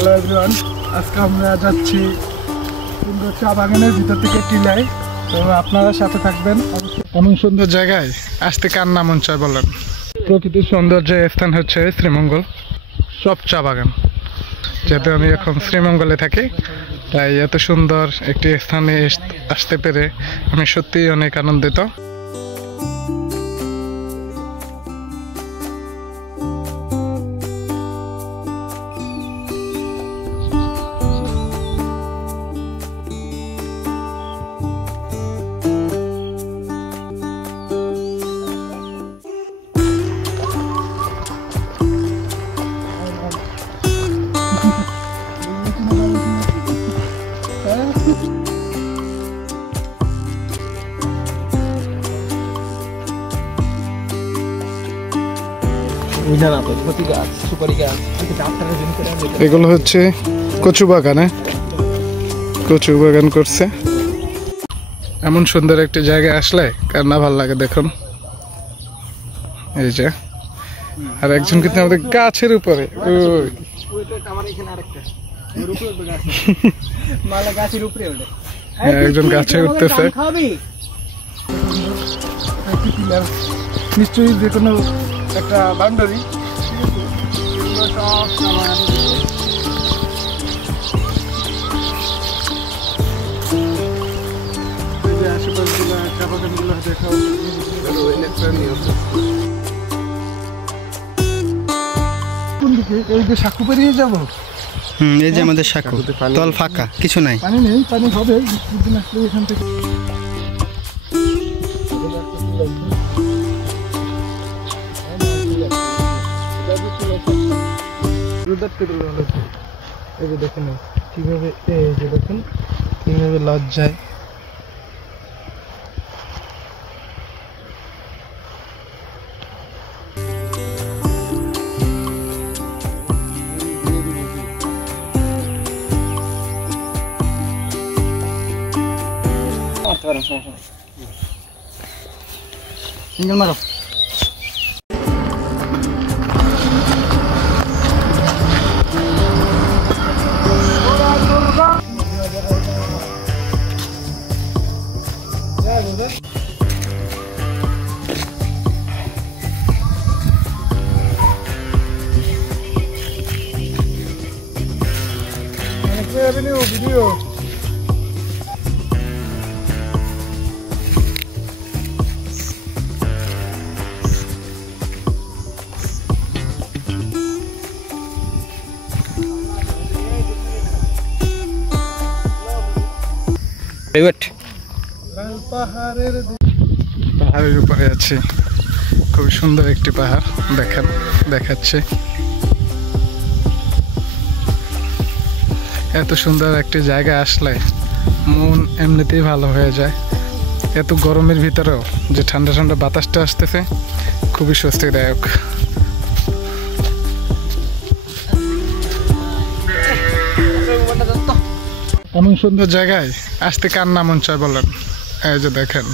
Hello everyone, আজকে আমরা যাচ্ছি সুন্দর চা বাগানের ভিতর থেকে টিলায়। তো আপনারা সাথে থাকবেন। এমন সুন্দর জায়গায় আসতে কার না মন চায় বলেন। প্রকৃতির সৌন্দর্যের স্থান হচ্ছে শ্রীমঙ্গল সব চা বাগান। যেহেতু আমি এখন শ্রীমঙ্গলে থাকি, তাই এত সুন্দর একটি স্থানে আসতে পেরে আমি সত্যিই অনেক আনন্দিত। এগুলো হচ্ছে কচু বাগানে কচু বাগান করছে। এমন সুন্দর একটি জায়গায় আসলে কার না ভালো লাগে দেখুন। এই যে আর একজন কিন্তু আমাদের গাছের উপরে একজন গাছে উঠতেছে। নিশ্চয়ই যে কোনো একটা বাউন্ডারি। আশেপাশগুলো চা বাগানগুলো দেখাও। কোন দিকে? এই যে সাঁকু পেরিয়ে যাবো। এই যে আমাদের সাঁকু, তল ফাঁকা, কিছু নাই, পানি নেই। পানি হবে কিছুদিন আসলে এখান থেকে। এই যে দেখুন কিভাবে, এই যে দেখুন কিভাবে লজ্জায় সিঙ্গেল মারো। ভিডিও পাহাড়ের উপরে আছি। খুবই সুন্দর একটি পাহাড় দেখাচ্ছে। এত সুন্দর একটি জায়গা আসলে মন এমনিতেই ভালো হয়ে যায়। এত গরমের ভিতরেও যে ঠান্ডা ঠান্ডা বাতাসটা আসতেছে খুবই স্বস্তিদায়ক। এমন সুন্দর জায়গায় আসতে কার না মন চায় বলেন। এই যে দেখেন